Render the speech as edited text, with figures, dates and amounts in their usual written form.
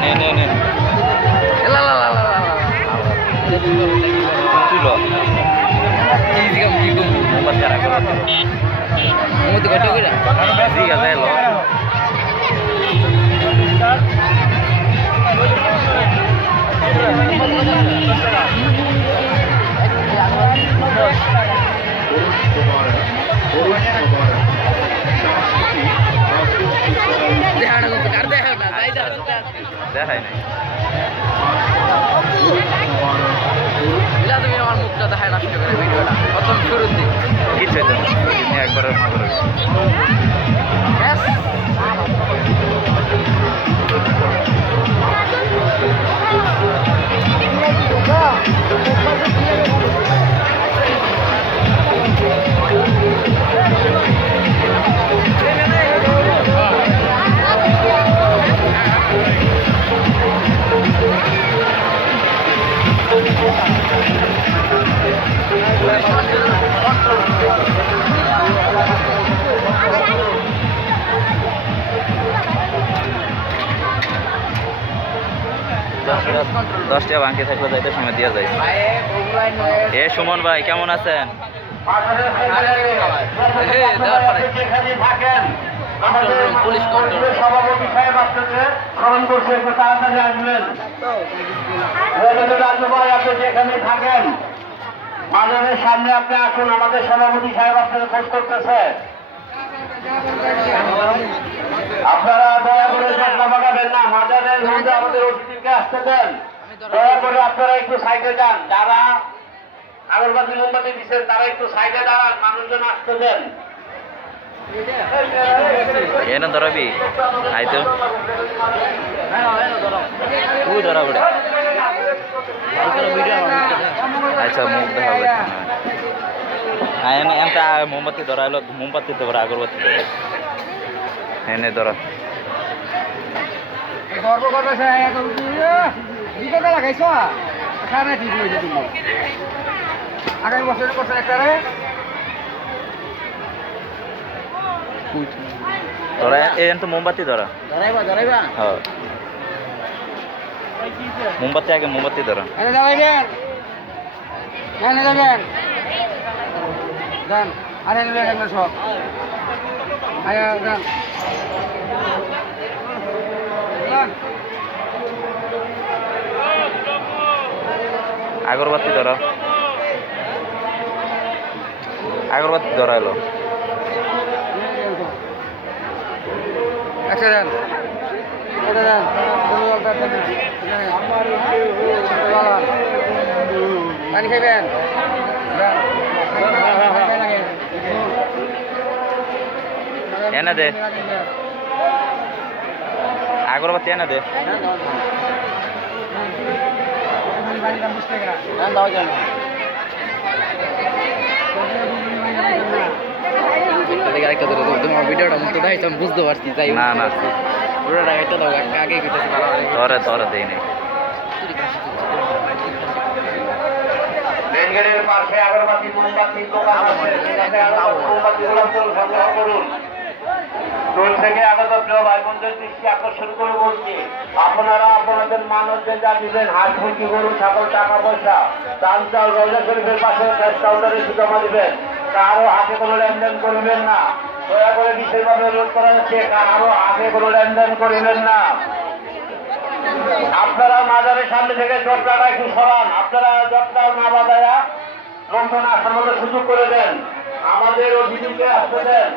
নে নে নে লা লা লা লা লা তুলো কি দিগাম কি কম মোবাইল যারা করো মোবাইল কত কইরা দিগা যাইলো দেখাই নাই তুমি আমার মুখটা দেখায় নষ্ট করে ভিডিওটা প্রথম শুরুর দিন কিছু একবার মা করে দশটা বাকি থাকলে যাইতে সময় দেওয়া যায়। এ সুমন ভাই কেমন আছেন? পুলিশ সভাপতি সাহেব আপনাকে স্মরণ করছে, একটু তাড়াতাড়ি আসবেন। রাজু ভাই আপনি যেখানে থাকেন মাজারের সামনে আপনি আসুন, আমাদের সভাপতি সাহেব আপনাকে খোঁজ করতেছে। আপনারা দয়া করে চশমা পাকাবেন না, মাজারের মধ্যে আমাদের অতিথিকে আসতে দেন। দয়া করে আপনারা একটু সাইডে যান, যারা আগরবাতি মোমবাতি দিচ্ছেন তারা একটু সাইডে দাঁড়ান, মানুষজন আসতে দেন। ಏನು ದೊರಬಿ ಆಯ್ತು ಹೂ ದೊರ ಬಿಡ আচ্ছা মুখ দেখা ಎಂತ মোমবাতি ধরা এলো, মোমবাতি ধরা আগরবাতি ধরা এনে ধরা গর্ব করবে লাগাইছ আগামী বছর বছর একটা ধরা এন তো মোমবাতি ধরা হ্যাঁ মোমবাতি আগে মোমবাতি ধরা সব আগরবাতি ধরা আগরবাতি ধরা এলো। আচ্ছা দেন পানি খাইবেন এনে দে আগরবাতি এনে দে তোমার ভিডিওটা মতো দেখাইছো আমি বুঝতে পারছি, তাই না না পুরোটা এটা দাও আগে তোরে তোরে দেই নাই। রেলগেটের পাশে আগরবাতি মোমবাতি দোকান আছে, মোমবাতিগুলো সংগ্রহ করুন। দূর থেকে আগত প্রিয় ভাই বোনদের দৃষ্টি আকর্ষণ করে বলছি, আপনারা আপনাদের মানুষদের যা দিবেন হাঁস মুরগি গরু ছাগল টাকা পয়সা চাল চাল রোজা শরীফের পাশে ক্যাশ কাউন্টারে জমা দিবেন, কারো হাতে কোনো লেনদেন করবেন না। দয়া করে বিশেষভাবে অনুরোধ করা যাচ্ছে, কারো হাতে কোনো লেনদেন করবেন না। আপনারা মাজারের সামনে থেকে জটলাটা একটু সরান, আপনারা জটলা না বাজায়া লোকজন আসার মতো সুযোগ করে দেন, আমাদের অতিথিকে আসতে দেন।